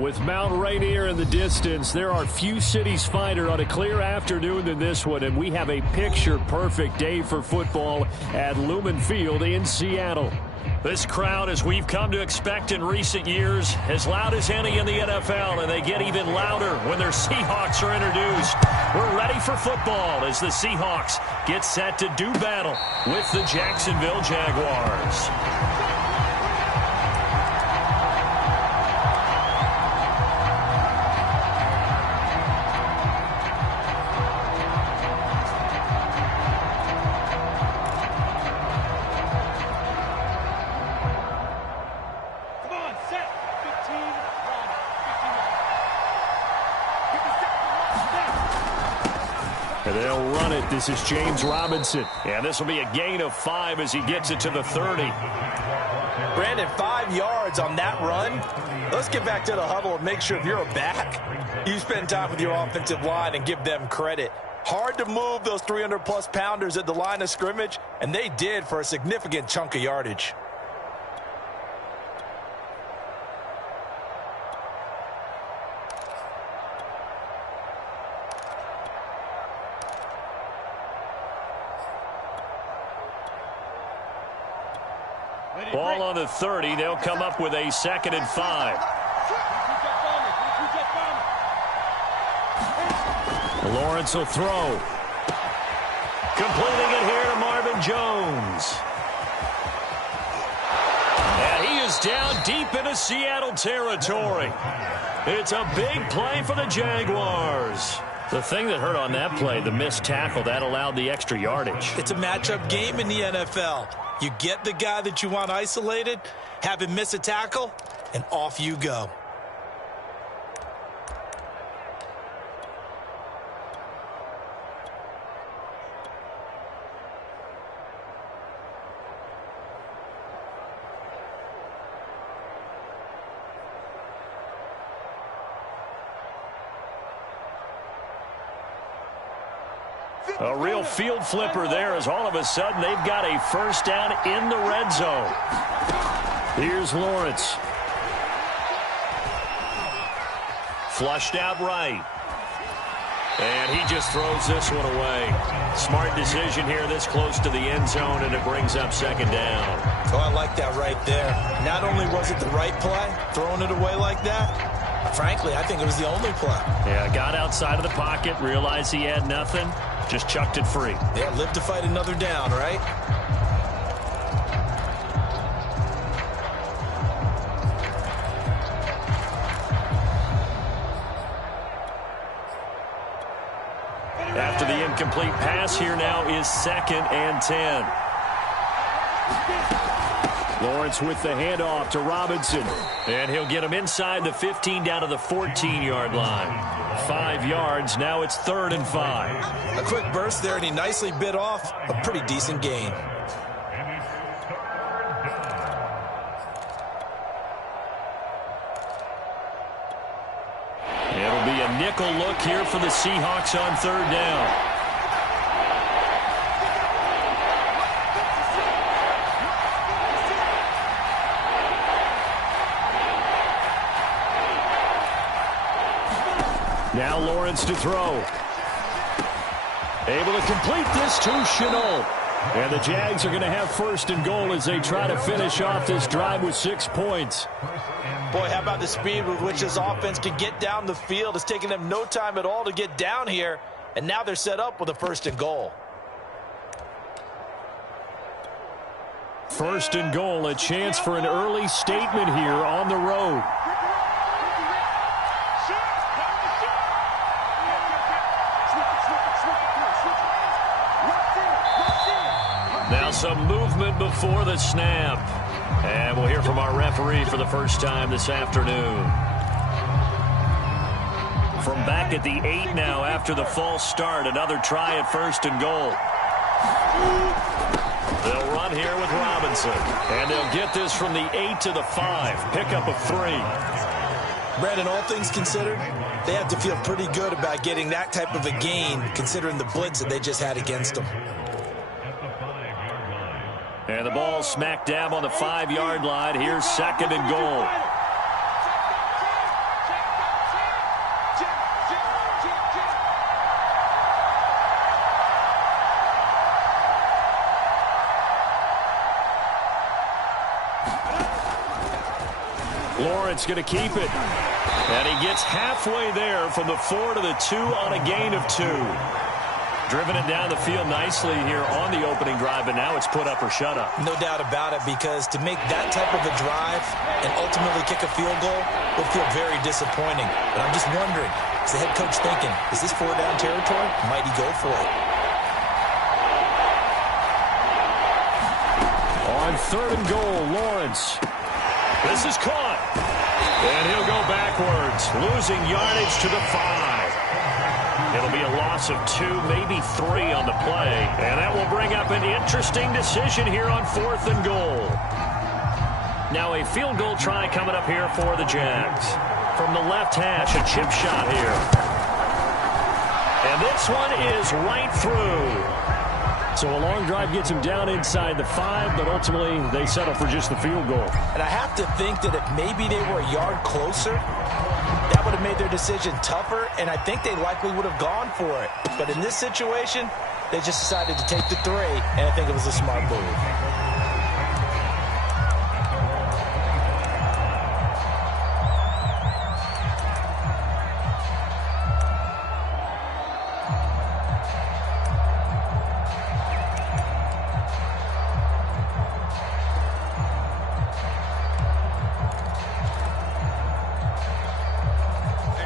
With Mount Rainier in the distance, there are few cities finer on a clear afternoon than this one, and we have a picture-perfect day for football at Lumen Field in Seattle. This crowd, as we've come to expect in recent years, as loud as any in the NFL, and they get even louder when their Seahawks are introduced. We're ready for football as the Seahawks get set to do battle with the Jacksonville Jaguars. And they'll run it. This is James Robinson. And this will be a gain of 5 as he gets it to the 30. Brandon, 5 yards on that run. Let's get back to the huddle and make sure if you're a back, you spend time with your offensive line and give them credit. Hard to move those 300-plus pounders at the line of scrimmage, and they did for a significant chunk of yardage. Ball on the 30. They'll come up with a 2nd and 5. Lawrence will throw. Completing it here to Marvin Jones. And he is down deep into Seattle territory. It's a big play for the Jaguars. The thing that hurt on that play, the missed tackle, that allowed the extra yardage. It's a matchup game in the NFL. You get the guy that you want isolated, have him miss a tackle, and off you go. A real field flipper there as all of a sudden they've got a first down in the red zone. Here's Lawrence. Flushed out right. And he just throws this one away. Smart decision here this close to the end zone, and it brings up 2nd down. Oh, I like that right there. Not only was it the right play, throwing it away like that, frankly, I think it was the only play. Yeah, got outside of the pocket, realized he had nothing. Just chucked it free. Yeah, live to fight another down, right? After the incomplete pass, here now is 2nd and 10. Lawrence with the handoff to Robinson. And he'll get him inside the 15 down to the 14-yard line. 5 yards. Now it's 3rd and 5. A quick burst there, and he nicely bit off a pretty decent gain. It'll be a nickel look here for the Seahawks on 3rd down. Now Lawrence to throw. Able to complete this to Shenault. And the Jags are going to have 1st and goal as they try to finish off this drive with 6 points. Boy, how about the speed with which this offense can get down the field? It's taken them no time at all to get down here. And now they're set up with a 1st and goal. 1st and goal, a chance for an early statement here on the road. Now some movement before the snap. And we'll hear from our referee for the first time this afternoon. From back at the 8 now after the false start, another try at 1st and goal. They'll run here with Robinson. And they'll get this from the 8 to the 5. Pickup of 3. Brandon, all things considered, they have to feel pretty good about getting that type of a gain, considering the blitz that they just had against them. And the ball smack dab on the 5-yard line. Here's 2nd and goal. Lawrence going to keep it. And he gets halfway there from the 4 to the 2 on a gain of 2. Driven it down the field nicely here on the opening drive, and now it's put up or shut up. No doubt about it, because to make that type of a drive and ultimately kick a field goal would feel very disappointing. But I'm just wondering, is the head coach thinking, is this 4-down territory? Might he go for it? On 3rd and goal, Lawrence. This is caught. And he'll go backwards, losing yardage to the 5. It'll be a loss of 2, maybe 3 on the play. And that will bring up an interesting decision here on 4th and goal. Now a field goal try coming up here for the Jags. From the left hash, a chip shot here. And this one is right through. So a long drive gets him down inside the 5, but ultimately they settle for just the field goal. And I have to think that if maybe they were a yard closer, that would have made their decision tougher, and I think they likely would have gone for it. But in this situation, they just decided to take the 3, and I think it was a smart move.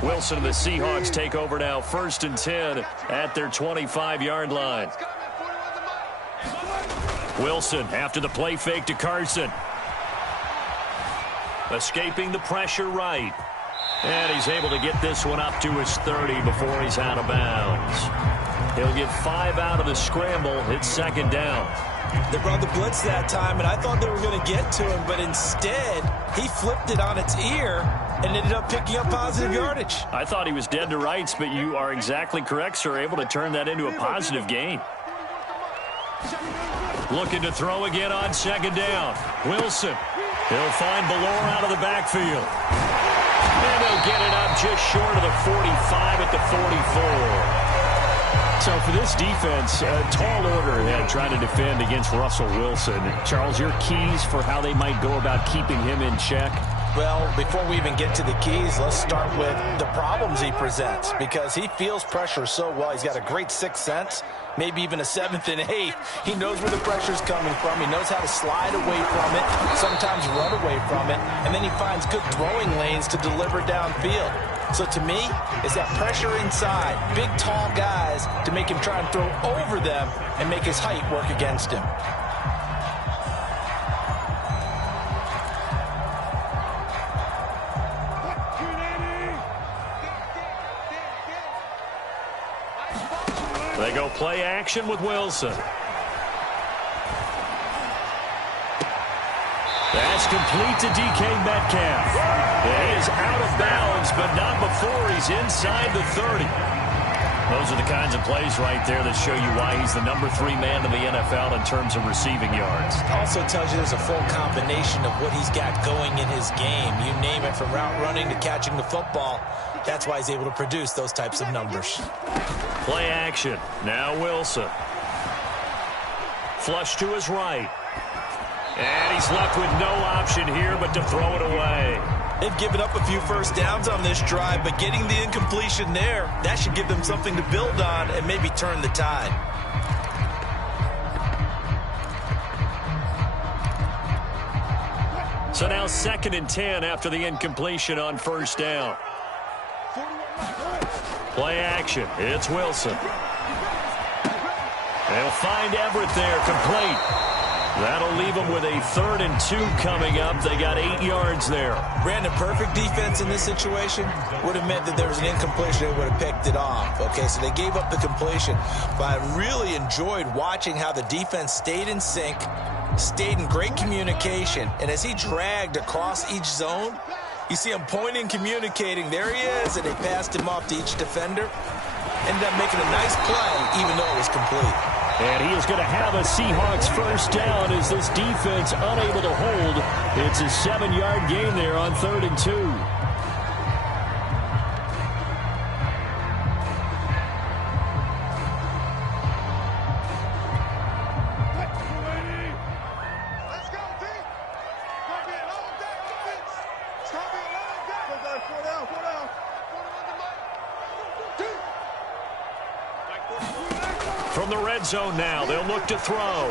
Wilson and the Seahawks take over now, 1st and 10 at their 25-yard line. Wilson after the play fake to Carson. Escaping the pressure right. And he's able to get this one up to his 30 before he's out of bounds. He'll get 5 out of the scramble. It's 2nd down. They brought the blitz that time, and I thought they were going to get to him, but instead he flipped it on its ear and ended up picking up positive yardage. I thought he was dead to rights, but you are exactly correct, sir. Able to turn that into a positive gain. Looking to throw again on 2nd down. Wilson. He'll find Ballore out of the backfield. And he'll get it up just short of the 45 at the 44. So for this defense, a tall order ahead trying to defend against Russell Wilson. Charles, your keys for how they might go about keeping him in check? Well, before we even get to the keys, let's start with the problems he presents, because he feels pressure so well. He's got a great 6th sense, maybe even a 7th and 8th. He knows where the pressure's coming from. He knows how to slide away from it, sometimes run away from it, and then he finds good throwing lanes to deliver downfield. So to me, it's that pressure inside, big, tall guys to make him try and throw over them and make his height work against him. They go play action with Wilson. That's complete to DK Metcalf. He is out of bounds, but not before he's inside the 30. Those are the kinds of plays right there that show you why he's the number 3 man in the NFL in terms of receiving yards. Also tells you there's a full combination of what he's got going in his game. You name it, from route running to catching the football. That's why he's able to produce those types of numbers. Play action. Now Wilson. Flush to his right. And he's left with no option here but to throw it away. They've given up a few first downs on this drive, but getting the incompletion there, that should give them something to build on and maybe turn the tide. So now 2nd and 10 after the incompletion on 1st down. Play action. It's Wilson. They'll find Everett there, complete. That'll leave them with a 3rd and 2 coming up. They got 8 yards there. Brandon, perfect defense in this situation would have meant that there was an incompletion. They would have picked it off. Okay, so they gave up the completion. But I really enjoyed watching how the defense stayed in sync, stayed in great communication. And as he dragged across each zone, you see him pointing, communicating. There he is, and they passed him off to each defender. Ended up making a nice play, even though it was complete. And he is going to have a Seahawks 1st down as this defense unable to hold. It's a 7-yard gain there on 3rd and 2. the red zone now. They'll look to throw.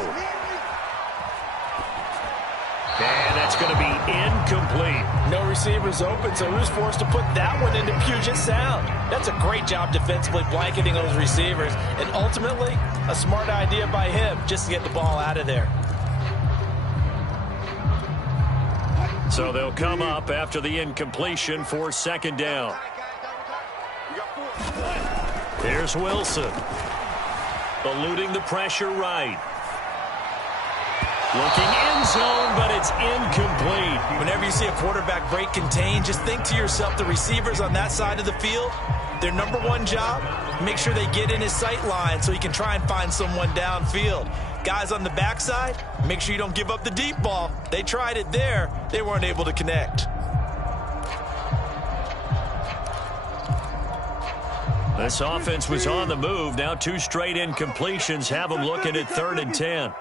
And that's going to be incomplete. No receivers open, so who's forced to put that one into Puget Sound? That's a great job defensively blanketing those receivers, and ultimately, a smart idea by him just to get the ball out of there. So they'll come up after the incompletion for second down. Here's Wilson. Eluding the pressure right. Looking end zone, but it's incomplete. Whenever you see a quarterback break contain, just think to yourself, the receivers on that side of the field, their number one job, make sure they get in his sight line so he can try and find someone downfield. Guys on the backside, make sure you don't give up the deep ball. They tried it there. They weren't able to connect. This offense was on the move. Now 2 straight incompletions have them looking at 3rd and 10.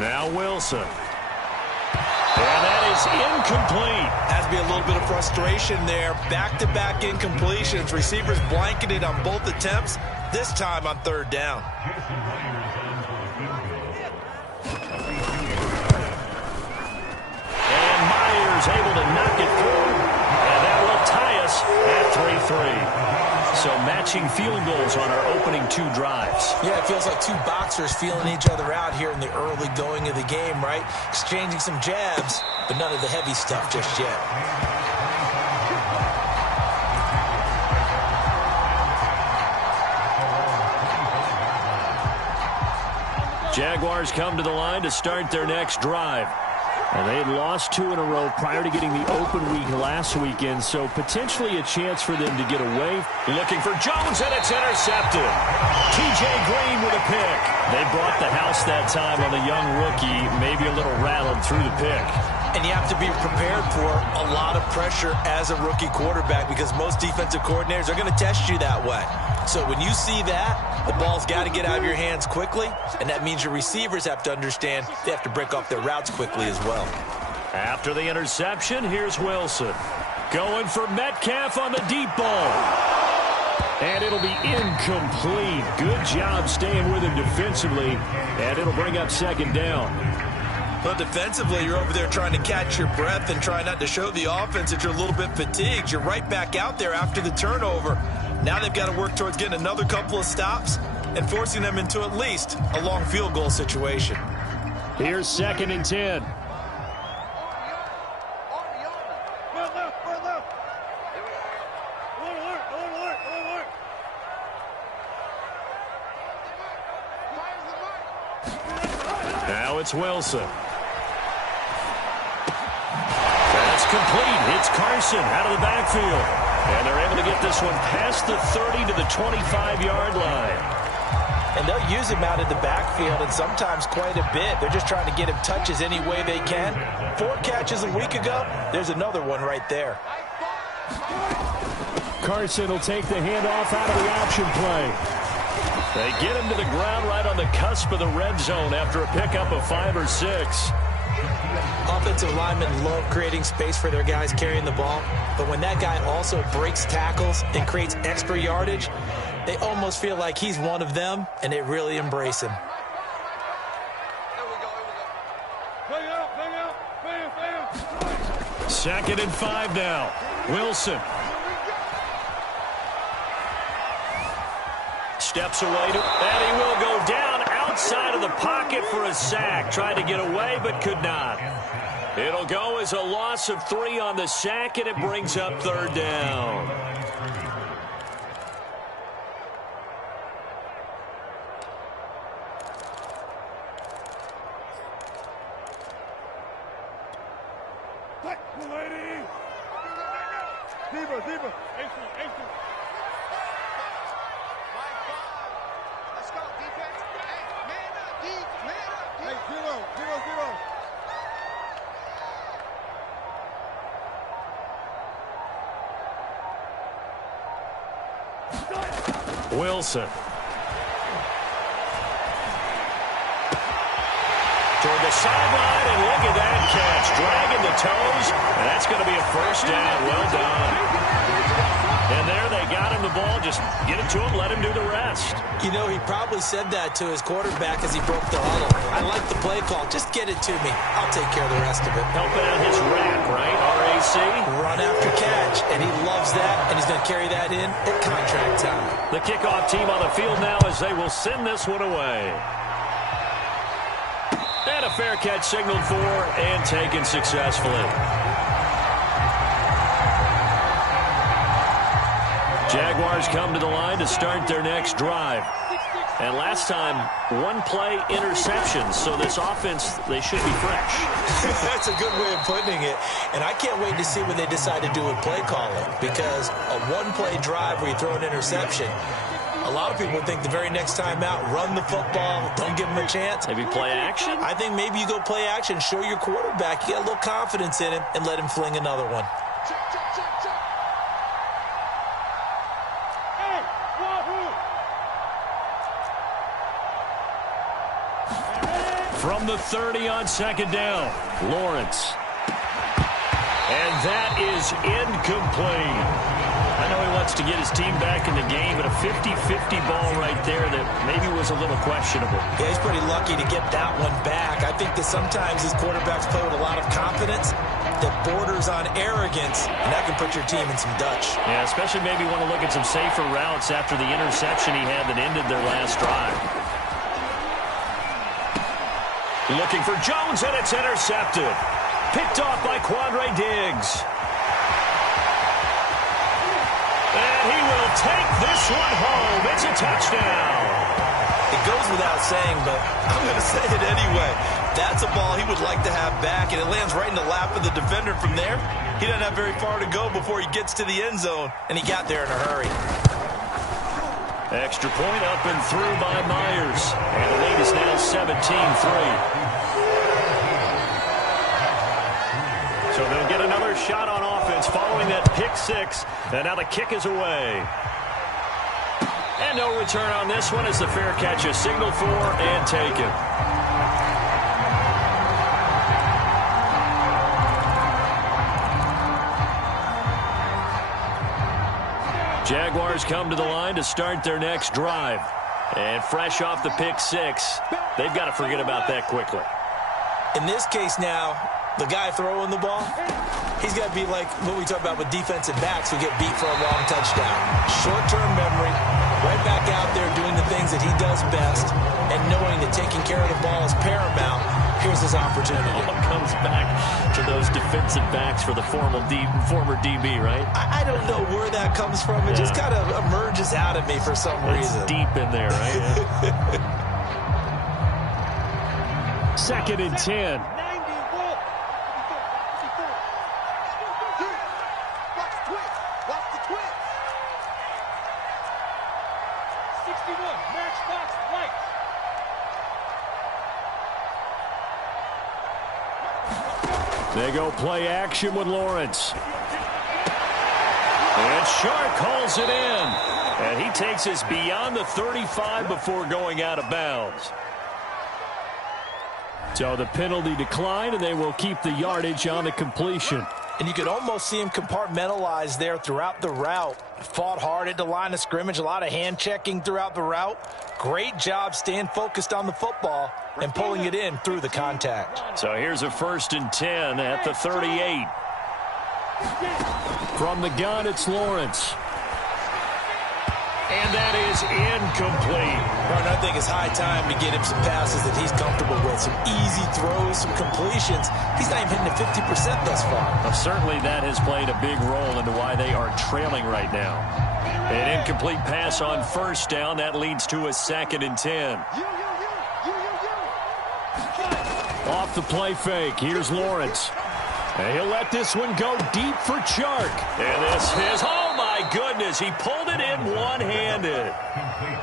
Now Wilson. And that is incomplete. Has to be a little bit of frustration there. Back-to-back incompletions. Receivers blanketed on both attempts, this time on 3rd down. And Myers able to knock it through. And that will tie us at 3-3. So matching field goals on our opening 2 drives. Yeah, it feels like 2 boxers feeling each other out here in the early going of the game, right? Exchanging some jabs, but none of the heavy stuff just yet. Jaguars come to the line to start their next drive. And they had lost 2 in a row prior to getting the open week last weekend, so potentially a chance for them to get away. Looking for Jones, and it's intercepted. T.J. Green with a pick. They brought the house that time on the young rookie, maybe a little rattled through the pick. And you have to be prepared for a lot of pressure as a rookie quarterback because most defensive coordinators are going to test you that way. So when you see that, the ball's got to get out of your hands quickly, and that means your receivers have to understand they have to break off their routes quickly as well. After the interception, here's Wilson. Going for Metcalf on the deep ball. And it'll be incomplete. Good job staying with him defensively, and it'll bring up second down. Well, defensively, you're over there trying to catch your breath and try not to show the offense that you're a little bit fatigued. You're right back out there after the turnover. Now they've got to work towards getting another couple of stops and forcing them into at least a long field goal situation. Here's 2nd and 10. Now it's Wilson. That's complete. It's Carson out of the backfield. And they're able to get this one past the 30 to the 25-yard line. And they'll use him out of the backfield, and sometimes quite a bit. They're just trying to get him touches any way they can. 4 catches a week ago. There's another one right there. Carson will take the handoff out of the option play. They get him to the ground right on the cusp of the red zone after a pickup of 5 or 6. Offensive linemen love creating space for their guys carrying the ball, but when that guy also breaks tackles and creates extra yardage, they almost feel like he's one of them, and they really embrace him. Second and 5 now. Wilson. Steps away, and he will go down outside of the pocket for a sack. Tried to get away, but could not. It'll go as a loss of 3 on the sack, and it brings up 3rd down. Wilson. Toward the sideline and at that catch. Dragging the toes, and that's going to be a first down. Well done. And there they got him the ball. Just get it to him, let him do the rest. You know, he probably said that to his quarterback as he broke the huddle. I like the play call. Just get it to me. I'll take care of the rest of it. Helping out his rack, right? RAC. Run after catch, and he loves that, and he's going to carry that in at contract time. The kickoff team on the field now as they will send this one away. And a fair catch signaled for and taken successfully. Jaguars come to the line to start their next drive. And last time, one-play interceptions. So this offense, they should be fresh. That's a good way of putting it. And I can't wait to see what they decide to do with play calling. Because a one-play drive where you throw an interception, a lot of people think the very next time out, run the football, don't give them a chance. Maybe play action? I think maybe you go play action, show your quarterback you got a little confidence in him, and let him fling another one. From the 30 on second down, Lawrence. And that is incomplete. I know he wants to get his team back in the game, but a 50-50 ball right there that maybe was a little questionable. Yeah, he's pretty lucky to get that one back. I think that sometimes his quarterbacks play with a lot of confidence that borders on arrogance, and that can put your team in some Dutch. Yeah, especially maybe want to look at some safer routes after the interception he had that ended their last drive. Looking for Jones, and it's intercepted. Picked off by Quandre Diggs. And he will take this one home. It's a touchdown. It goes without saying, but I'm going to say it anyway. That's a ball he would like to have back, and it lands right in the lap of the defender from there. He doesn't have very far to go before he gets to the end zone, and he got there in a hurry. Extra point up and through by Myers. And the lead is now 17-3. So they'll get another shot on offense following that pick six. And now the kick is away. And no return on this one as the fair catch is signaled for and taken. Jaguars come to the line to start their next drive. And fresh off the pick six, they've got to forget about that quickly. In this case now, the guy throwing the ball, he's got to be like what we talk about with defensive backs who get beat for a long touchdown. Short-term memory, right back out there doing the things that he does best, and knowing that taking care of the ball is paramount. Here's his opportunity. It all comes back to those defensive backs for the former DB, right? I don't know where that comes from. It just kind of emerges out of me for some reason. It's deep in there, right? Yeah. Second and 10. They go play action with Lawrence. And Shark calls it in. And he takes us beyond the 35 before going out of bounds. So the penalty declined, and they will keep the yardage on the completion. And you could almost see him compartmentalize there throughout the route. Fought hard at the line of scrimmage, a lot of hand checking throughout the route. Great job staying focused on the football and pulling it in through the contact. So here's a 1st and 10 at the 38. From the gun, it's Lawrence. And that is incomplete. Martin, I think it's high time to get him some passes that he's comfortable with. Some easy throws, some completions. He's not even hitting the 50% thus far. Well, certainly that has played a big role into why they are trailing right now. An incomplete pass on 1st down. That leads to a 2nd and 10. Off the play fake. Here's Lawrence. And he'll let this one go deep for Chark. And this is, oh my goodness, he pulled it in one-handed.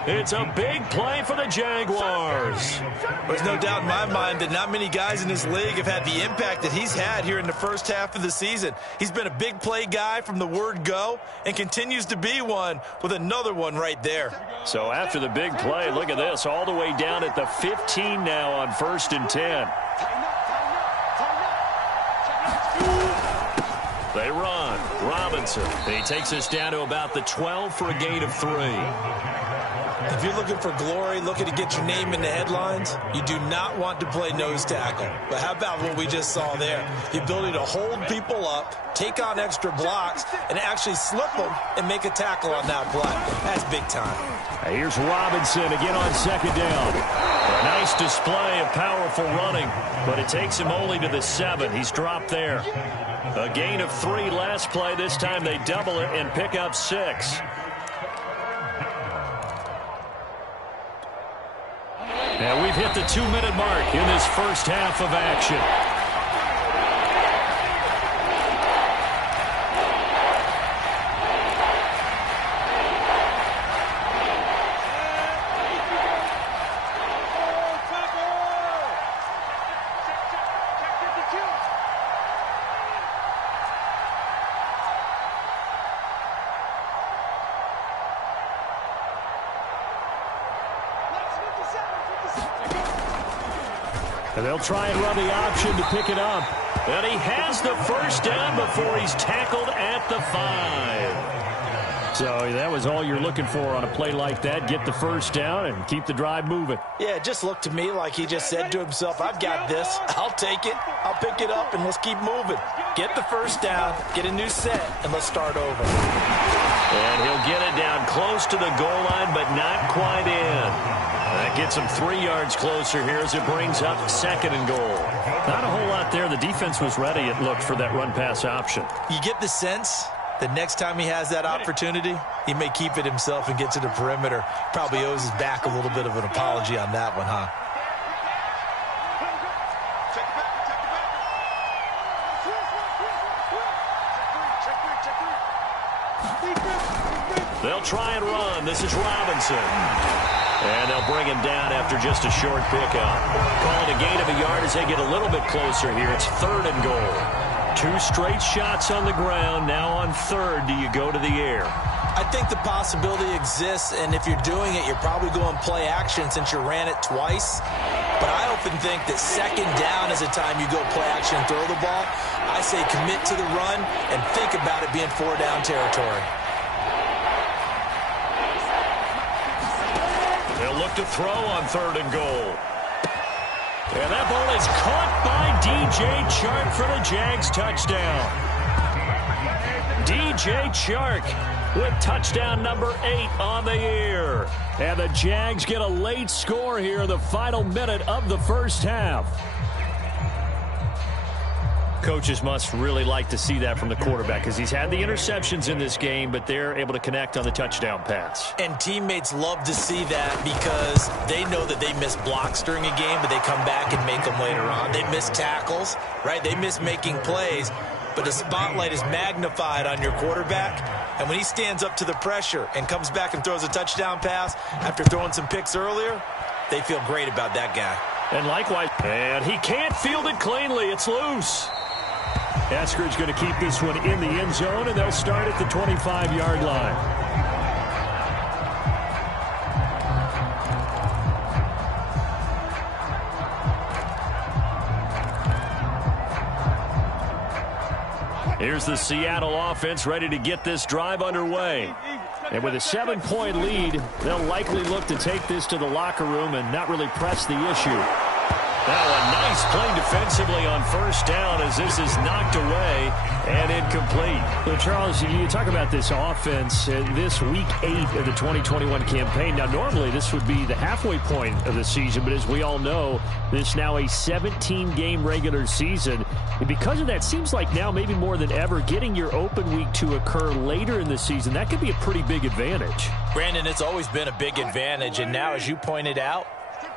It's a big play for the Jaguars. There's no doubt in my mind that not many guys in this league have had the impact that he's had here in the first half of the season. He's been a big play guy from the word go and continues to be one with another one right there. So after the big play, look at this, all the way down at the 15 now on 1st and 10. They run. Robinson. He takes us down to about the 12 for a gain of 3. If you're looking for glory, looking to get your name in the headlines, you do not want to play nose tackle. But how about what we just saw there? The ability to hold people up, take on extra blocks, and actually slip them and make a tackle on that play. That's big time. Here's Robinson again on second down. A nice display of powerful running, but it takes him only to the 7. He's dropped there. A gain of 3 last play. This time they double it and pick up 6. Now we've hit the 2-minute mark in this first half of action. And they'll try and run the option to pick it up. And he has the first down before he's tackled at the 5. So that was all you're looking for on a play like that. Get the first down and keep the drive moving. Yeah, it just looked to me like he just said to himself, I've got this. I'll take it. I'll pick it up, and let's keep moving. Get the first down, get a new set, and let's start over. And he'll get it down close to the goal line, but not quite in. That gets him 3 yards closer here as it brings up 2nd and goal. Not a whole lot there. The defense was ready, it looked, for that run-pass option. You get the sense that next time he has that opportunity, he may keep it himself and get to the perimeter. Probably owes his back a little bit of an apology on that one, huh? They'll try and run. This is Robinson. And they'll bring him down after just a short pickup. Call it a gain of a yard as they get a little bit closer here. It's 3rd and goal. 2 straight shots on the ground. Now on 3rd, do you go to the air? I think the possibility exists, and if you're doing it, you're probably going play action since you ran it twice. But I often think that 2nd down is a time you go play action and throw the ball. I say commit to the run and think about it being 4-down territory. They'll look to throw on 3rd and goal. And that ball is caught by DJ Chark for the Jags touchdown. DJ Chark with touchdown number 8 on the year. And the Jags get a late score here in the final minute of the first half. Coaches must really like to see that from the quarterback because he's had the interceptions in this game, but they're able to connect on the touchdown pass. And teammates love to see that because they know that they miss blocks during a game, but they come back and make them later on. They miss tackles, right? They miss making plays, but the spotlight is magnified on your quarterback. And when he stands up to the pressure and comes back and throws a touchdown pass after throwing some picks earlier, they feel great about that guy. And likewise, and he can't field it cleanly. It's loose. Eskridge going to keep this one in the end zone, and they'll start at the 25-yard line. Here's the Seattle offense ready to get this drive underway. And with a 7-point lead, they'll likely look to take this to the locker room and not really press the issue. Now a nice play defensively on first down as this is knocked away and incomplete. Well, Charles, you talk about this offense this week 8 of the 2021 campaign. Now, normally this would be the halfway point of the season, but as we all know, this is now a 17-game regular season. And because of that, seems like now maybe more than ever, getting your open week to occur later in the season, that could be a pretty big advantage. Brandon, it's always been a big advantage, and now, as you pointed out,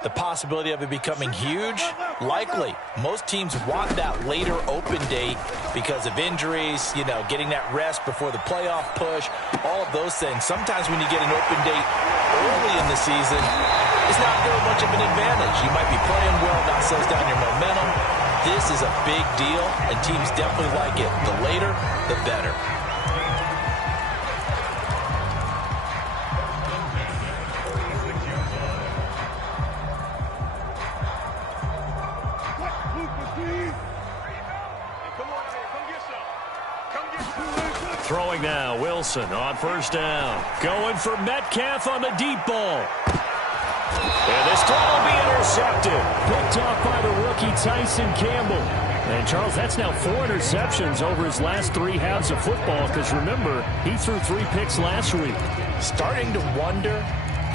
the possibility of it becoming huge, likely. Most teams want that later open date because of injuries, you know, getting that rest before the playoff push, all of those things. Sometimes when you get an open date early in the season, it's not very much of an advantage. You might be playing well, not slows down your momentum. This is a big deal, and teams definitely like it. The later, the better. Throwing now, Wilson on first down. Going for Metcalf on the deep ball. And this throw will be intercepted. Picked off by the rookie Tyson Campbell. And, Charles, that's now 4 interceptions over his last 3 halves of football because, remember, he threw 3 picks last week. Starting to wonder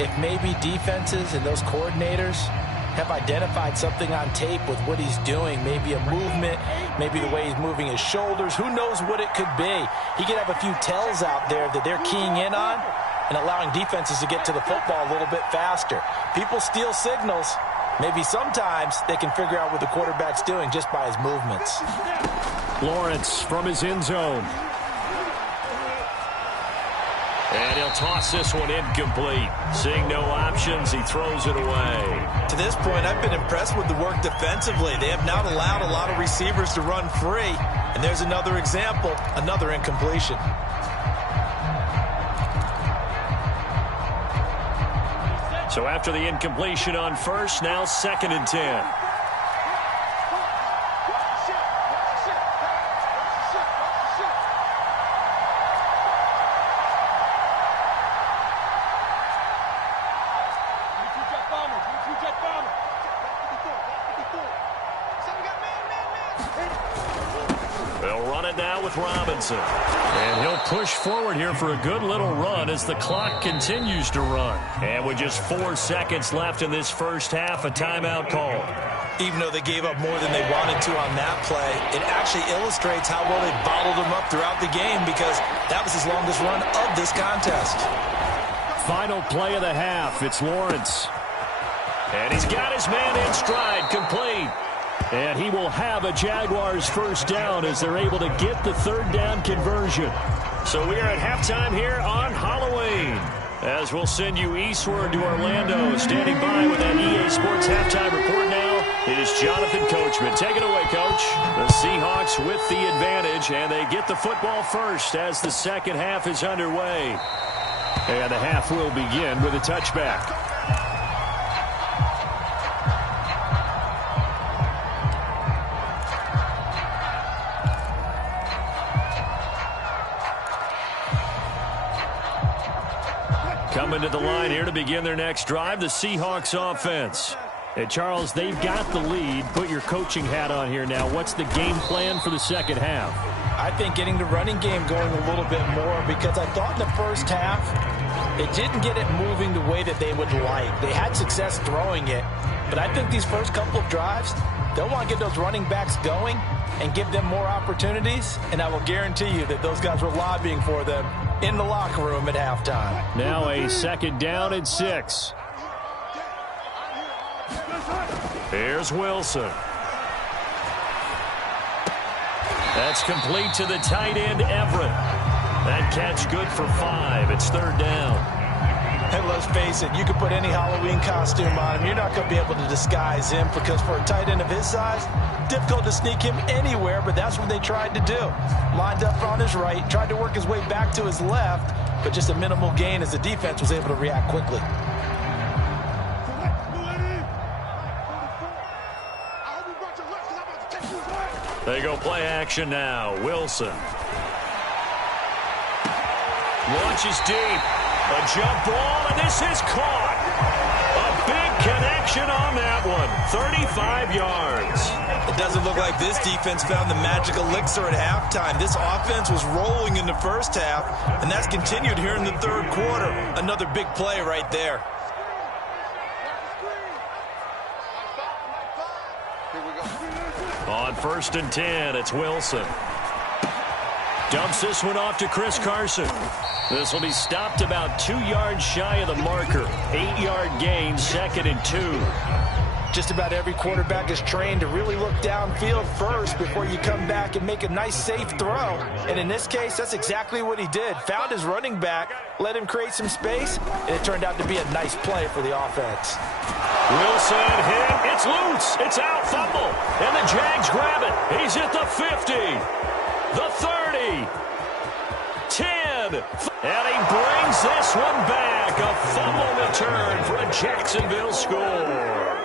if maybe defenses and those coordinators have identified something on tape with what he's doing. Maybe a movement, maybe the way he's moving his shoulders. Who knows what it could be? He could have a few tells out there that they're keying in on and allowing defenses to get to the football a little bit faster. People steal signals. Maybe sometimes they can figure out what the quarterback's doing just by his movements. Lawrence from his end zone. And he'll toss this one incomplete. Seeing no options, he throws it away. To this point, I've been impressed with the work defensively. They have not allowed a lot of receivers to run free. And there's another example, another incompletion. So after the incompletion on first, now 2nd and 10. They'll run it now with Robinson. And he'll push forward here for a good little run as the clock continues to run. And with just 4 seconds left in this first half, a timeout called. Even though they gave up more than they wanted to on that play, it actually illustrates how well they bottled him up throughout the game because that was his longest run of this contest. Final play of the half. It's Lawrence. And he's got his man in stride, complete. And he will have a Jaguars first down as they're able to get the 3rd down conversion. So we are at halftime here on Halloween. As we'll send you eastward to Orlando. Standing by with that EA Sports halftime report now is Jonathan Coachman. Take it away, Coach. The Seahawks with the advantage, and they get the football first as the second half is underway. And the half will begin with a touchback. Coming to the line here to begin their next drive, the Seahawks offense. And Charles, they've got the lead. Put your coaching hat on here now. What's the game plan for the second half? I think getting the running game going a little bit more because I thought in the first half it didn't get it moving the way that they would like. They had success throwing it, but I think these first couple of drives, they'll want to get those running backs going and give them more opportunities, and I will guarantee you that those guys were lobbying for them in the locker room at halftime. Now a 2nd down and 6. Here's Wilson. That's complete to the tight end, Everett. That catch good for 5. It's 3rd down. And let's face it, you can put any Halloween costume on him. You're not going to be able to disguise him because for a tight end of his size, difficult to sneak him anywhere, but that's what they tried to do. Lined up on his right, tried to work his way back to his left, but just a minimal gain as the defense was able to react quickly. They go play action now. Wilson. Launches deep. A jump ball, and this is caught. A big connection on that one. 35 yards. It doesn't look like this defense found the magic elixir at halftime. This offense was rolling in the first half, and that's continued here in the 3rd quarter. Another big play right there. On 1st and 10, it's Wilson. Dumps this one off to Chris Carson. This will be stopped about 2 yards shy of the marker. 8-yard gain, 2nd and 2. Just about every quarterback is trained to really look downfield first before you come back and make a nice, safe throw. And in this case, that's exactly what he did. Found his running back, let him create some space, and it turned out to be a nice play for the offense. Wilson hit. It's loose. It's out. Fumble. And the Jags grab it. He's at the 50. The 30. 10. And he brings this one back. A fumble return for a Jacksonville score.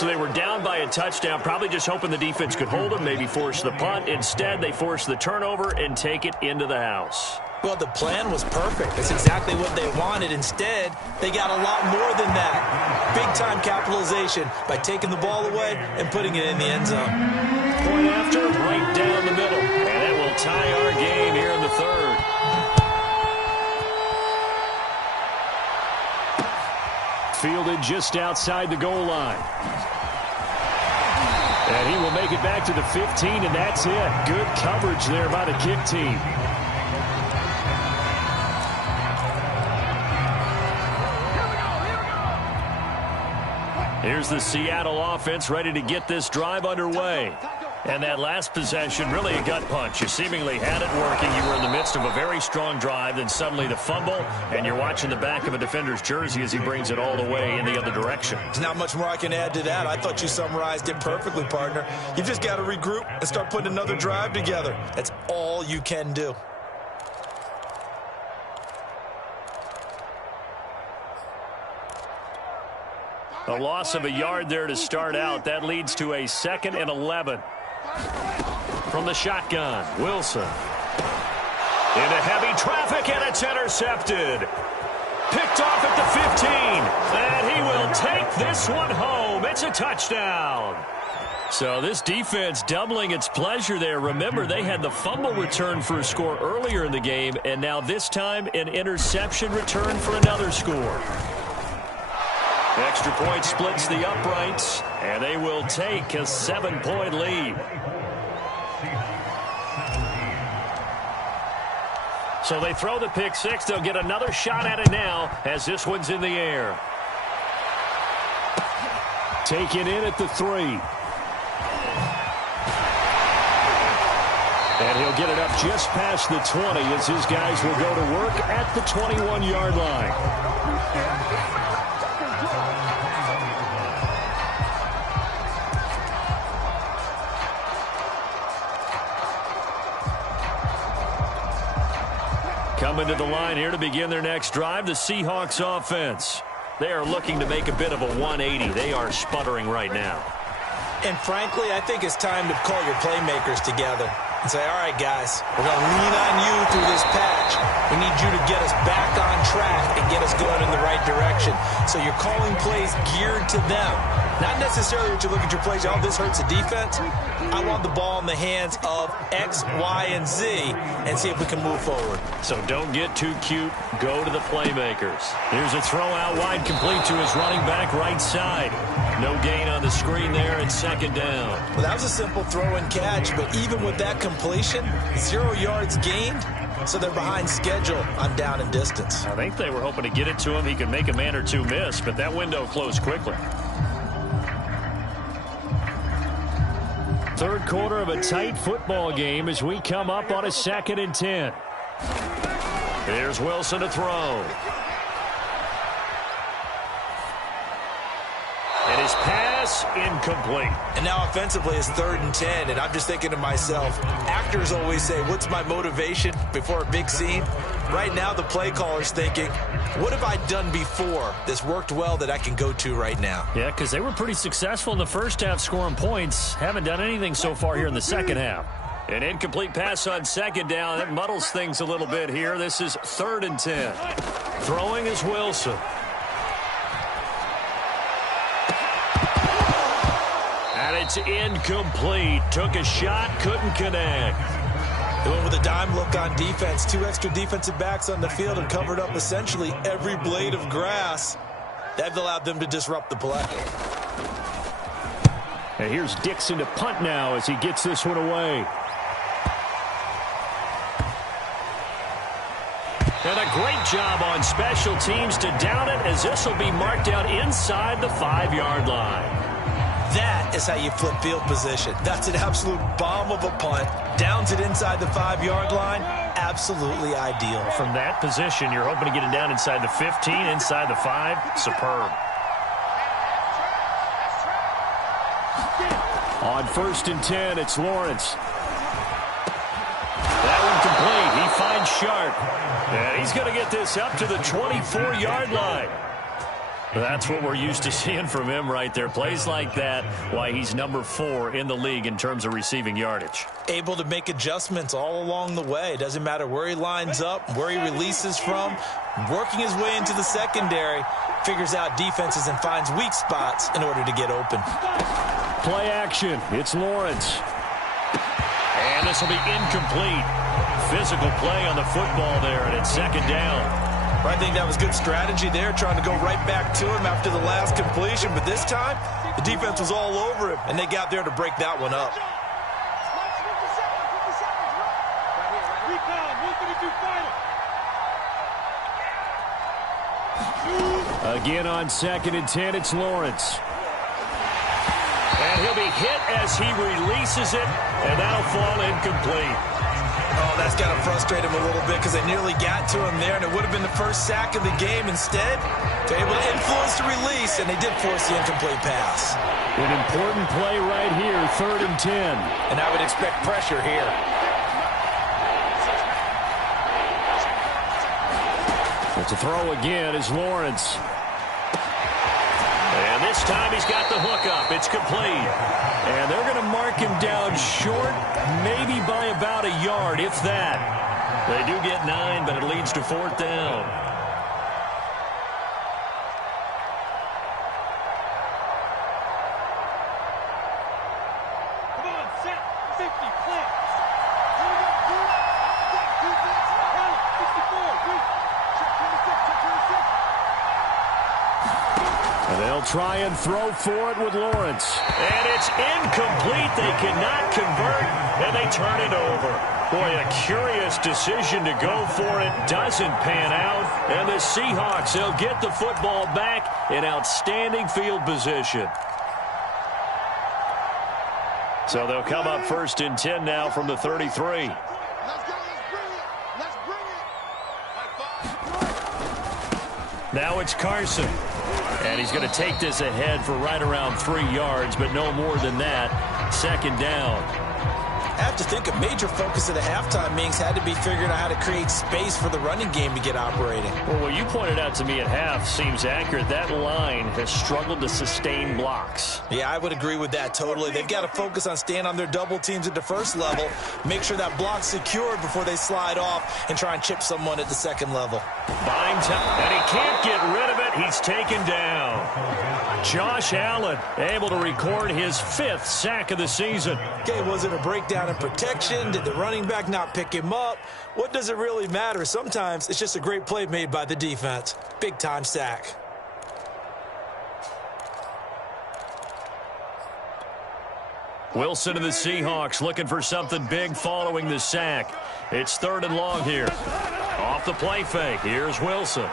So they were down by a touchdown, probably just hoping the defense could hold them, maybe force the punt. Instead, they forced the turnover and take it into the house. Well, the plan was perfect. That's exactly what they wanted. Instead, they got a lot more than that. Big-time capitalization by taking the ball away and putting it in the end zone. Point after, right down the middle. And that will tie our game here in the third. Fielded just outside the goal line. And he will make it back to the 15, and that's it. Good coverage there by the kick team. Here's the Seattle offense ready to get this drive underway. And that last possession, really a gut punch. You seemingly had it working. You were in the midst of a very strong drive, then suddenly the fumble, and you're watching the back of a defender's jersey as he brings it all the way in the other direction. There's not much more I can add to that. I thought you summarized it perfectly, partner. You've just got to regroup and start putting another drive together. That's all you can do. A loss of a yard there to start out. That leads to a 2nd and 11. From the shotgun, Wilson. Into heavy traffic, and it's intercepted. Picked off at the 15. And he will take this one home. It's a touchdown. So this defense doubling its pleasure there. Remember, they had the fumble return for a score earlier in the game, and now this time an interception return for another score. Extra point splits the uprights, and they will take a 7-point lead. So they throw the pick six. They'll get another shot at it now as this one's in the air. Taken in at the 3. And he'll get it up just past the 20 as his guys will go to work at the 21-yard line. Coming to the line here to begin their next drive, the Seahawks offense. They are looking to make a bit of a 180. They are sputtering right now. And frankly, I think it's time to call your playmakers together and say, all right, guys, we're going to lean on you through this patch. We need you to get us back on track and get us going in the right direction. So you're calling plays geared to them. Not necessarily that you look at your plays, oh, this hurts the defense. I want the ball in the hands of X, Y, and Z and see if we can move forward. So don't get too cute. Go to the playmakers. Here's a throw out wide, complete to his running back right side. No gain on the screen there at 2nd down. Well, that was a simple throw and catch, but even with that completion, 0 yards gained, so they're behind schedule on down and distance. I think they were hoping to get it to him. He could make a man or two miss, but that window closed quickly. Third quarter of a tight football game as we come up on a 2nd and 10. Here's Wilson to throw. And his pass incomplete. And now offensively it's 3rd and 10, and I'm just thinking to myself, actors always say, what's my motivation before a big scene? Right now the play caller's thinking, what have I done before that's worked well that I can go to right now? Yeah, because they were pretty successful in the first half scoring points. Haven't done anything so far here in the second half. An incomplete pass on 2nd down. That muddles things a little bit here. This is 3rd and 10. Throwing is Wilson. And it's incomplete. Took a shot, couldn't connect. They went with a dime look on defense. 2 extra defensive backs on the field and covered up essentially every blade of grass. That allowed them to disrupt the play. And here's Dixon to punt now as he gets this one away. And a great job on special teams to down it as this will be marked out inside the 5-yard line. That is how you flip field position. That's an absolute bomb of a punt. Downs it inside the 5-yard line. Absolutely ideal. From that position, you're hoping to get it down inside the 15, inside the 5. Superb. On 1st and 10, it's Lawrence. That one complete. He finds Sharp. And he's going to get this up to the 24-yard line. That's what we're used to seeing from him right there. Plays like that, why he's number 4 in the league in terms of receiving yardage. Able to make adjustments all along the way. Doesn't matter where he lines up, where he releases from. Working his way into the secondary, figures out defenses and finds weak spots in order to get open. Play action. It's Lawrence. And this will be incomplete. Physical play on the football there, and it's second down. I think that was good strategy there, trying to go right back to him after the last completion. But this time, the defense was all over him, and they got there to break that one up. Again on 2nd and 10, it's Lawrence. And he'll be hit as he releases it, and that'll fall incomplete. Oh, that's got to frustrate him a little bit because they nearly got to him there, and it would have been the first sack of the game. Instead, they're able to influence the release, and they did force the incomplete pass. An important play right here, 3rd and 10. And I would expect pressure here. It's a throw again is Lawrence. And this time he's got the hook up. It's complete. And they're going to mark him down short, maybe by about a yard, if that. They do get 9, but it leads to 4th down. Come on, set, 50, plant. 64, And they'll try and throw for it with Lawrence. And it's incomplete. They cannot convert, and they turn it over. Boy, a curious decision to go for it. Doesn't pan out. And the Seahawks, they'll get the football back in outstanding field position. So they'll come up 1st and 10 now from the 33. let's go, let's bring it. Now it's Carson. And he's going to take this ahead for right around 3 yards, but no more than that. 2nd down. I have to think a major focus of the halftime meetings had to be figuring out how to create space for the running game to get operating. Well, what you pointed out to me at half seems accurate. That line has struggled to sustain blocks. Yeah, I would agree with that totally. They've got to focus on staying on their double teams at the first level, make sure that block's secured before they slide off and try and chip someone at the second level. Buying time, and he can't get rid of it. He's taken down. Josh Allen able to record his 5th sack of the season. Okay, was it a breakdown in protection? Did the running back not pick him up? What does it really matter? Sometimes it's just a great play made by the defense. Big-time sack. Wilson and the Seahawks looking for something big following the sack. It's 3rd and long here. Off the play fake. Here's Wilson.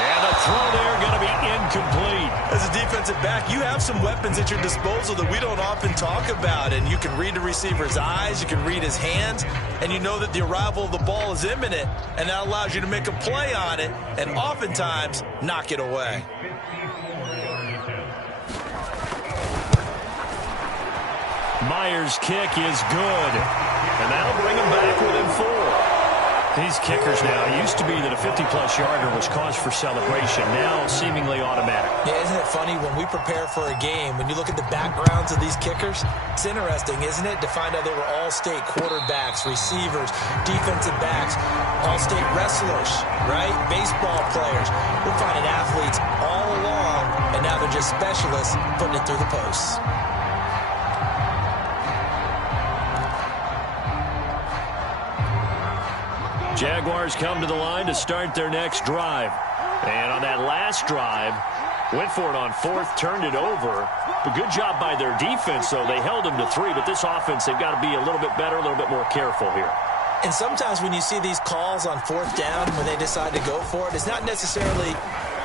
And the throw there going to be incomplete. As a defensive back, you have some weapons at your disposal that we don't often talk about. And you can read the receiver's eyes, you can read his hands, and you know that the arrival of the ball is imminent. And that allows you to make a play on it and oftentimes knock it away. Myers' kick is good. And that'll bring him back within 4. These kickers now, it used to be that a 50-plus yarder was cause for celebration. Now seemingly automatic. Yeah, isn't it funny when we prepare for a game, when you look at the backgrounds of these kickers, it's interesting, isn't it, to find out they were all-state quarterbacks, receivers, defensive backs, all-state wrestlers, right? Baseball players. We're finding athletes all along, and now they're just specialists putting it through the posts. Jaguars come to the line to start their next drive. And on that last drive, went for it on 4th, turned it over. A good job by their defense, though. They held them to 3, but this offense, they've got to be a little bit better, a little bit more careful here. And sometimes when you see these calls on 4th down, when they decide to go for it, it's not necessarily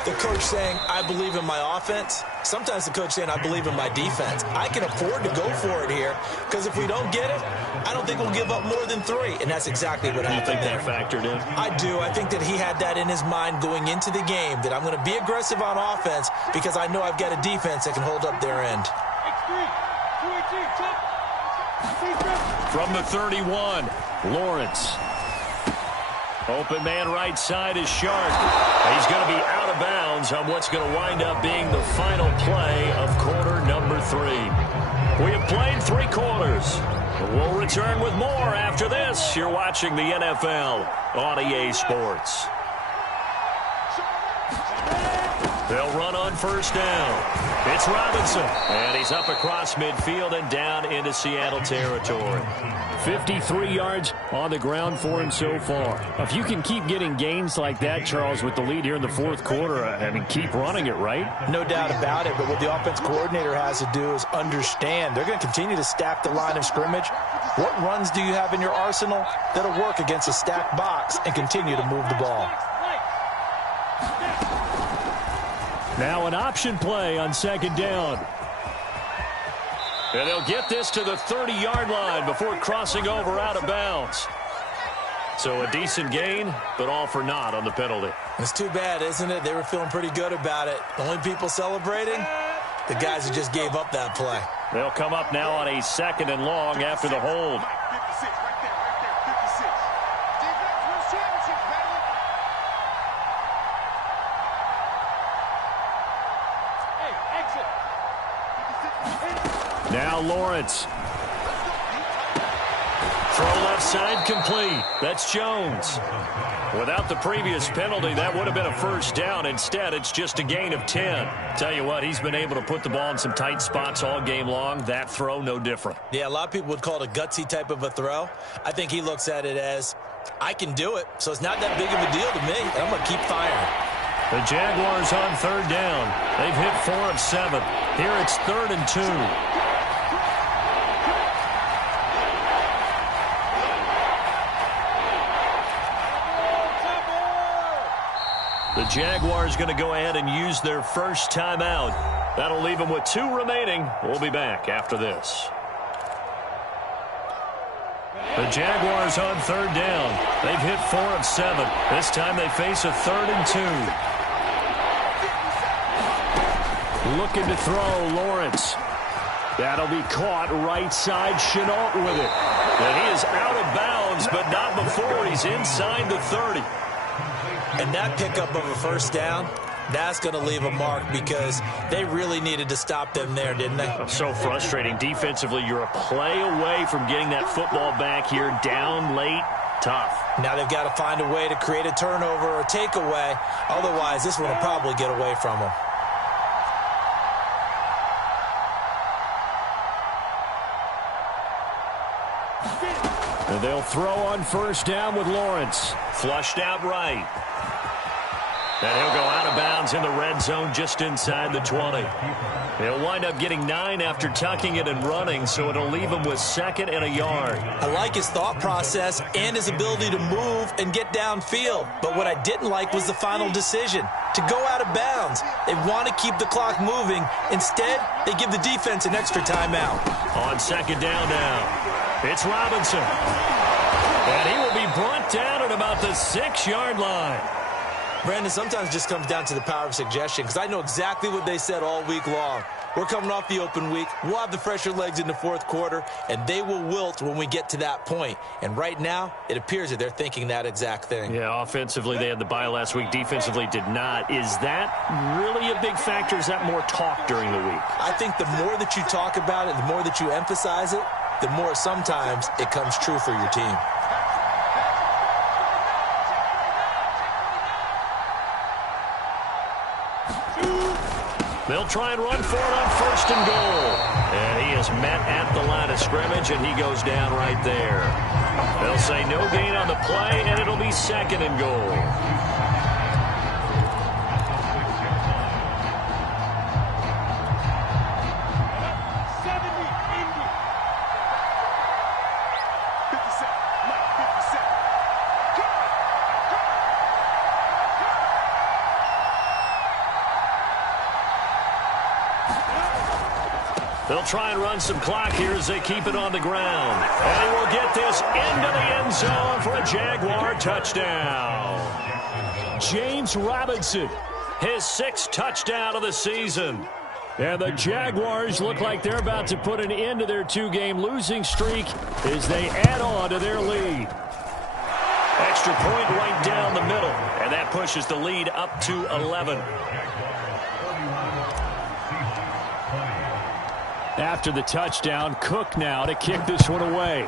the coach saying, I believe in my offense. Sometimes the coach saying, I believe in my defense. I can afford to go for it here because if we don't get it, I don't think we'll give up more than 3. And that's exactly what happened. You think that factored in? I do. I think that he had that in his mind going into the game, that I'm going to be aggressive on offense because I know I've got a defense that can hold up their end. From the 31, Lawrence. Open man right side is Sharp. He's going to be out of bounds on what's going to wind up being the final play of quarter number 3. We have played 3 quarters. We'll return with more after this. You're watching the NFL on EA Sports. They'll run on first down. It's Robinson, and he's up across midfield and down into Seattle territory. 53 yards on the ground for him so far. If you can keep getting gains like that, Charles, with the lead here in the fourth quarter, I mean, keep running it, right? No doubt about it, but what the offense coordinator has to do is understand they're going to continue to stack the line of scrimmage. What runs do you have in your arsenal that'll work against a stacked box and continue to move the ball? Now an option play on second down. And they'll get this to the 30-yard line before crossing over out of bounds. So a decent gain, but all for naught on the penalty. It's too bad, isn't it? They were feeling pretty good about it. The only people celebrating, the guys who just gave up that play. They'll come up now on a 2nd and long after the hold. Now Lawrence. Throw left side complete. That's Jones. Without the previous penalty, that would have been a first down. Instead, it's just a gain of 10. Tell you what, he's been able to put the ball in some tight spots all game long. That throw, no different. Yeah, a lot of people would call it a gutsy type of a throw. I think he looks at it as, I can do it, so it's not that big of a deal to me. I'm going to keep firing. The Jaguars on third down. They've hit 4 of 7. Here it's 3rd and 2. The Jaguars going to go ahead and use their first timeout. That'll leave them with 2 remaining. We'll be back after this. The Jaguars on third down. They've hit 4 of 7. This time they face a 3rd and 2. Looking to throw, Lawrence. That'll be caught right side. Chenault with it. And he is out of bounds, but not before he's inside the 30. And that pickup of a first down, that's going to leave a mark because they really needed to stop them there, didn't they? So frustrating. Defensively, you're a play away from getting that football back here down late. Tough. Now they've got to find a way to create a turnover or takeaway. Otherwise, this one will probably get away from them. And they'll throw on first down with Lawrence. Flushed out right. And he'll go out of bounds in the red zone just inside the 20. He'll wind up getting 9 after tucking it and running, so it'll leave him with 2nd and a yard. I like his thought process and his ability to move and get downfield. But what I didn't like was the final decision, to go out of bounds. They want to keep the clock moving. Instead, they give the defense an extra timeout. On second down now, it's Robinson. And he will be brought down at about the 6-yard line. Brandon, sometimes it just comes down to the power of suggestion, because I know exactly what they said all week long. We're coming off the open week. We'll have the fresher legs in the fourth quarter, and they will wilt when we get to that point. And right now, it appears that they're thinking that exact thing. Yeah, offensively, they had the bye last week. Defensively, did not. Is that really a big factor? Is that more talk during the week? I think the more that you talk about it, the more that you emphasize it, the more sometimes it comes true for your team. They'll try and run for it on 1st and goal. And he is met at the line of scrimmage, and he goes down right there. They'll say no gain on the play, and it'll be 2nd and goal. They'll try and run some clock here as they keep it on the ground. And he will get this into the end zone for a Jaguar touchdown. James Robinson, his 6th touchdown of the season. And the Jaguars look like they're about to put an end to their 2-game losing streak as they add on to their lead. Extra point right down the middle, and that pushes the lead up to 11. After the touchdown, Cook now to kick this one away.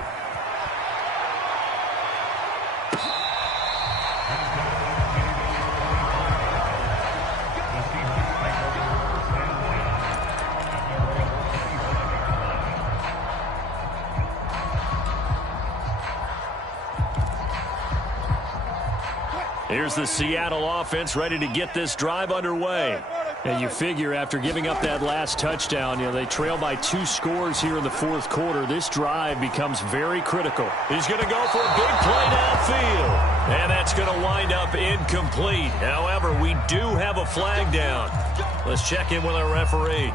Here's the Seattle offense ready to get this drive underway. And you figure after giving up that last touchdown, they trail by 2 scores here in the fourth quarter. This drive becomes very critical. He's going to go for a big play downfield. And that's going to wind up incomplete. However, we do have a flag down. Let's check in with our referee.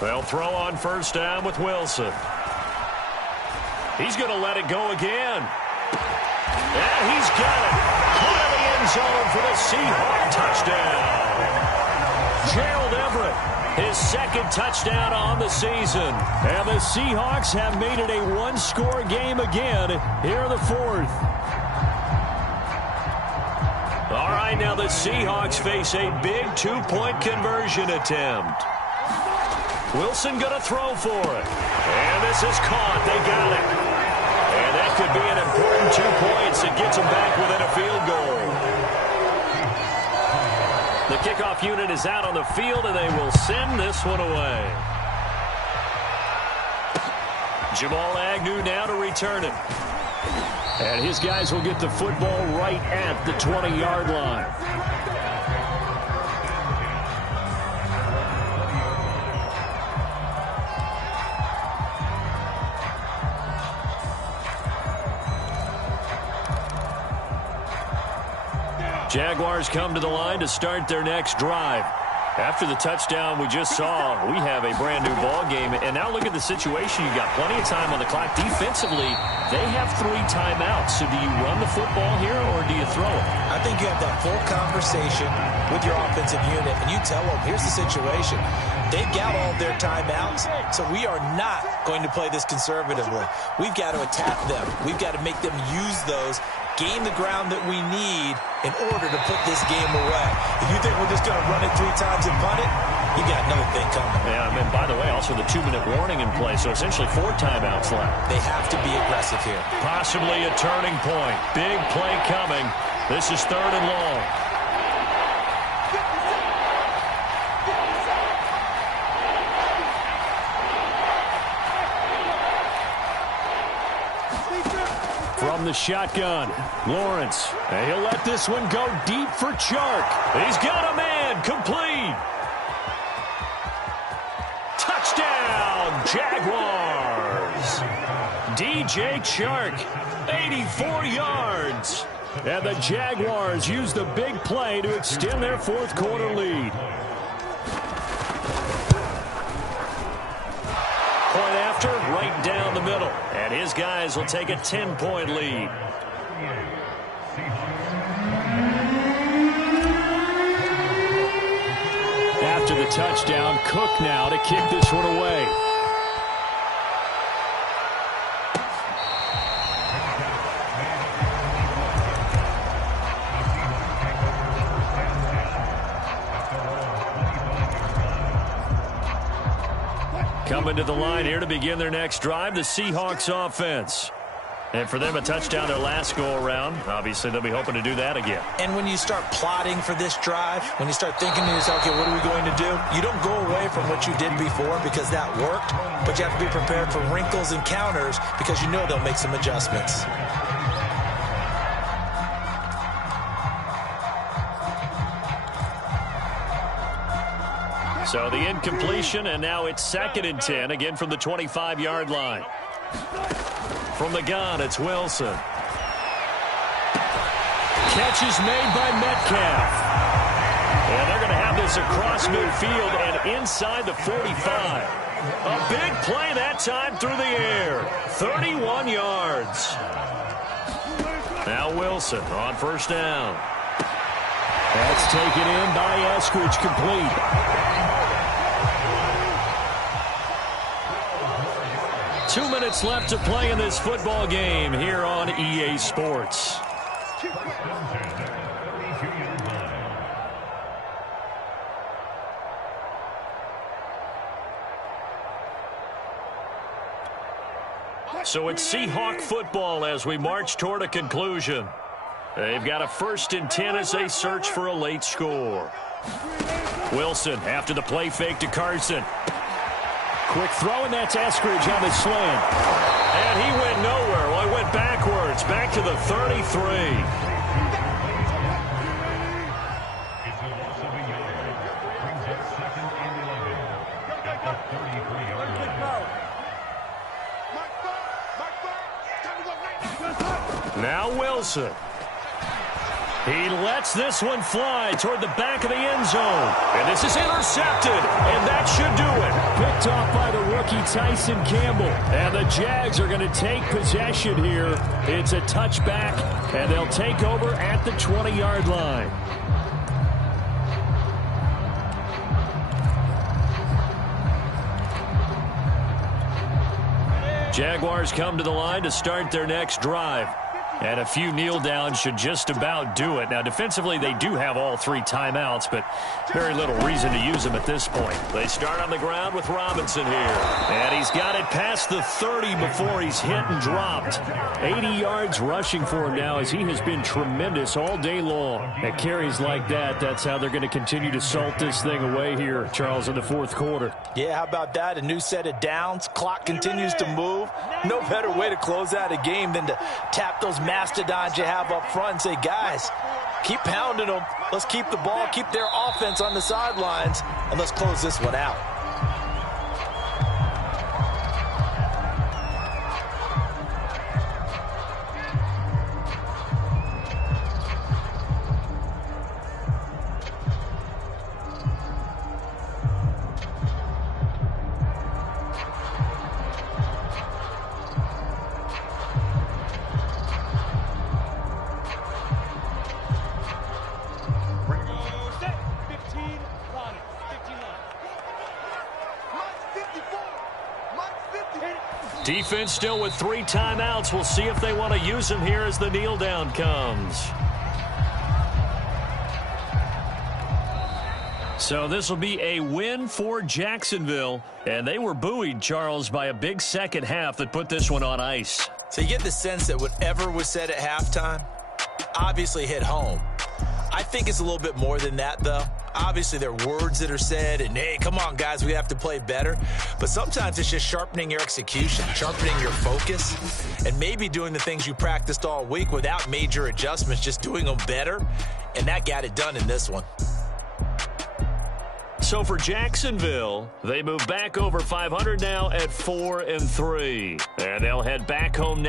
They'll throw on first down with Wilson. He's going to let it go again. And he's got it. Caught in the end zone for the Seahawks touchdown. Gerald Everett, his second touchdown on the season. And the Seahawks have made it a one-score game again here in the fourth. All right, now the Seahawks face a big 2-point conversion attempt. Wilson going to throw for it. And this is caught. They got it. And that could be an important 2 points that gets them back within a field goal. The kickoff unit is out on the field, and they will send this one away. Jamal Agnew now to return it. And his guys will get the football right at the 20-yard line. Jaguars come to the line to start their next drive. After the touchdown we just saw, we have a brand-new ball game. And now look at the situation. You've got plenty of time on the clock. Defensively, they have 3 timeouts. So do you run the football here or do you throw it? I think you have that full conversation with your offensive unit, and you tell them, here's the situation. They've got all their timeouts, so we are not going to play this conservatively. We've got to attack them. We've got to make them use those, gain the ground that we need in order to put this game away. If you think we're just going to run it 3 times and punt it, you got another thing coming. Yeah, and by the way, also the 2-minute warning in play, so essentially 4 timeouts left. They have to be aggressive here. Possibly a turning point. Big play coming. This is 3rd and long. From the shotgun, Lawrence. And he'll let this one go deep for Chark. He's got a man, complete. Touchdown, Jaguars. DJ Chark, 84 yards. And the Jaguars use the big play to extend their fourth quarter lead. Point after, right down the middle. And his guys will take a 10-point lead. After the touchdown, Cook now to kick this one away. Coming to the line here to begin their next drive, the Seahawks offense. And for them, a touchdown their last go-around. Obviously, they'll be hoping to do that again. And when you start plotting for this drive, when you start thinking to yourself, okay, what are we going to do? You don't go away from what you did before because that worked, but you have to be prepared for wrinkles and counters because you know they'll make some adjustments. So the incompletion, and now it's 2nd and 10, again from the 25-yard line. From the gun, it's Wilson. Catch is made by Metcalf. And they're going to have this across midfield and inside the 45. A big play that time through the air. 31 yards. Now Wilson on first down. That's taken in by Eskridge, complete. Two minutes left to play in this football game here on EA Sports. So it's Seahawk football as we march toward a conclusion. They've got a 1st and 10 as they search for a late score. Wilson after the play fake to Carson. Quick throw, and that's Eskridge on the slant. And he went nowhere. Well, he went backwards, back to the 33. Now Wilson. He lets this one fly toward the back of the end zone. And this is intercepted, and that should do it. Picked off by the rookie Tyson Campbell. And the Jags are going to take possession here. It's a touchback, and they'll take over at the 20-yard line. Jaguars come to the line to start their next drive. And a few kneel downs should just about do it. Now, defensively, they do have all 3 timeouts, but very little reason to use them at this point. They start on the ground with Robinson here. And he's got it past the 30 before he's hit and dropped. 80 yards rushing for him now as he has been tremendous all day long. At carries like that, that's how they're going to continue to salt this thing away here, Charles, in the 4th quarter. Yeah, how about that? A new set of downs. Clock continues to move. No better way to close out a game than to tap those mastodons you have up front and say, guys, keep pounding them. Let's keep the ball, keep their offense on the sidelines, and let's close this one out. Defense still with 3 timeouts. We'll see if they want to use them here as the kneel down comes. So this will be a win for Jacksonville. And they were buoyed, Charles, by a big second half that put this one on ice. So you get the sense that whatever was said at halftime obviously hit home. I think it's a little bit more than that, though. Obviously, there are words that are said, and, hey, come on, guys, we have to play better. But sometimes it's just sharpening your execution, sharpening your focus, and maybe doing the things you practiced all week without major adjustments, just doing them better. And that got it done in this one. So for Jacksonville, they move back over 500 now at 4-3. And they'll head back home now.